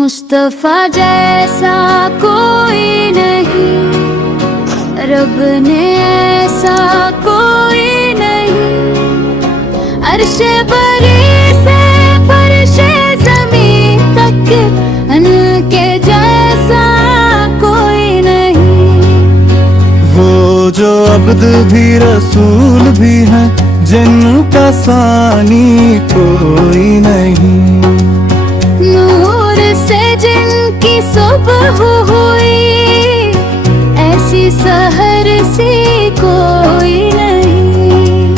मुस्तफा जैसा कोई नहीं, रब ने ऐसा कोई नहीं। अर्शे बरी से फर्शे ज़मीन तक उनके जैसा कोई नहीं। वो जो अब्द भी रसूल भी हैं, जिनका सानी कोई नहीं। नूर से जिनकी सुबह हुई, ऐसी सहर सी कोई नहीं।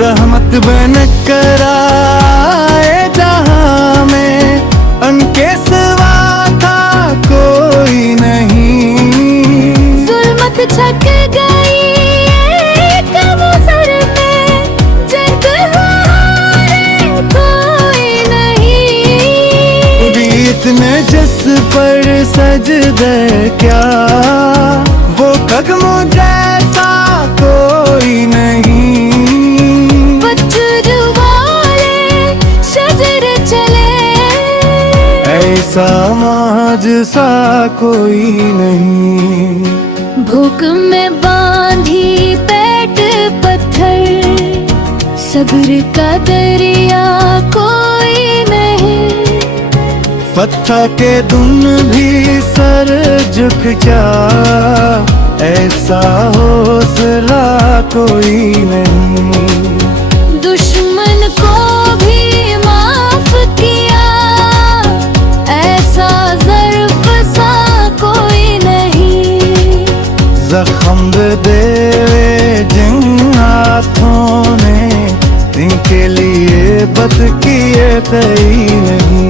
रहमत बन कर आए जहां में, उनके सिवा था कोई नहीं। जुल्मत छक गई एक मुसर में, जग हारे कोई नहीं। बीतने जिस पर सजदे क्या, वो कदम जैसा कोई नहीं। पत्थर वाले शजर चले, ऐसा माजसा कोई नहीं। भूख में बांधी पेट पत्थर, सब्र का दरिया कोई नहीं। पत्थर के दुन भी सर झुक जा, ऐसा हौसला कोई नहीं। दुश्मन को भी माफ किया, ऐसा ज़र्फ सा कोई नहीं। जख्म दे जिन हाथों ने, इनके लिए बद किए तई नहीं।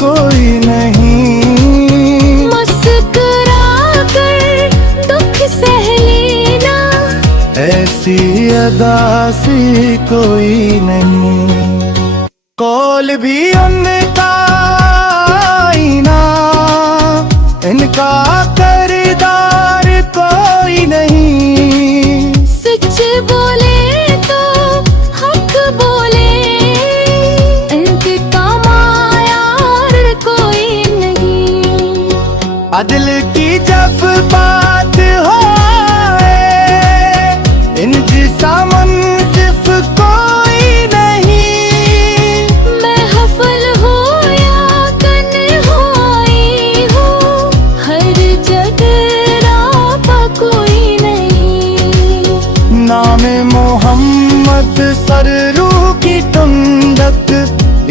कोई नहीं। मुस्कुरा कर दुख सह लेना, ऐसी अदा सी कोई नहीं। कौल भी उनका आईना, इनका करदार कोई नहीं। सच बोले तो हक बोले, अदल की जब बात हो, इन जिसा मुनसिफ कोई नहीं। मैं हफल हो या कन होई हूँ, हर जगह रापा कोई नहीं। नाम मोहम्मद सर रूह की ठंडक,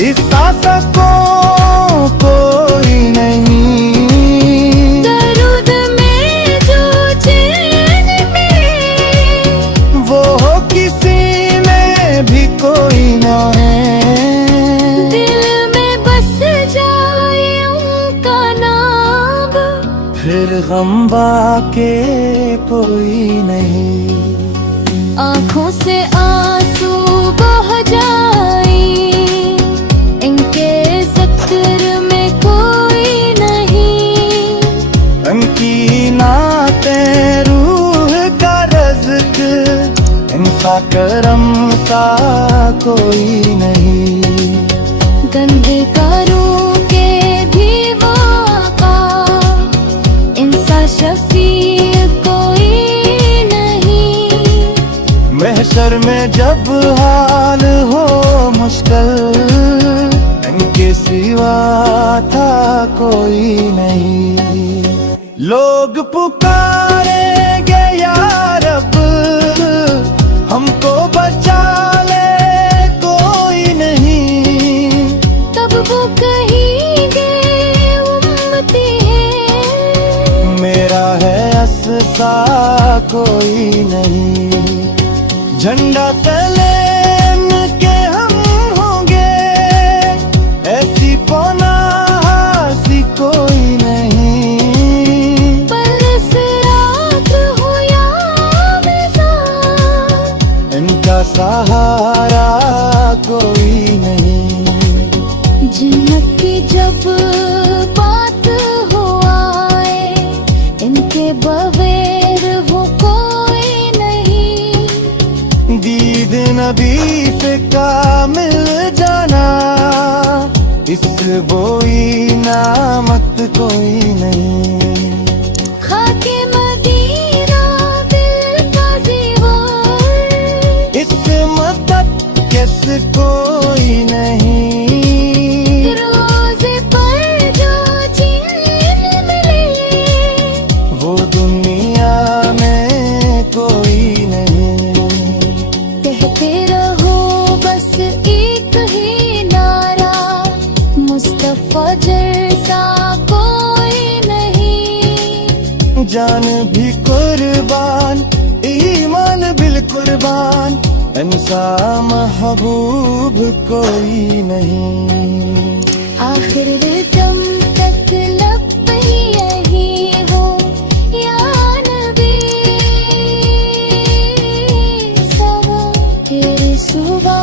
इस को कोई नहीं। कोई ना है, दिल में बस जाए उनका नाम, फिर गम बाके कोई नहीं। आँखों से आंसू बह जाए, इनके ज़िक्र में कोई नहीं। उनकी नाते रूह का रज़्क, इनका करम सा कोई नहीं। गंधकारों के भी वो आका, इनसा शफी कोई नहीं। महशर में जब हाल हो मुश्किल, इनके सिवा था कोई नहीं। लोग पुकारेंगे या रब, हमको बचा ले कोई नहीं। तब वो कहेंगे उम्मती है, मेरा है अससा कोई नहीं। झंडा तले के हम होंगे, ऐसी पनाही कोई नहीं। बरस रात हो या इनका सहारा कोई नहीं। इस बोई नामत कोई नहीं। खाके मदीना दिल का ज़िवार, इस मदद किस कोई नहीं। रोज़े पर जो चीन मिले, वो दुनिया में कोई नहीं। कहते रहो बस एक ही नारा, मुस्तफा जैसा कोई नहीं। जान भी कुर्बान, ईमान बिल कुर्बान, इंसा महबूब कोई नहीं। आखिर दम तक लब पे यही हो या नबी, सवा तेरी सुबह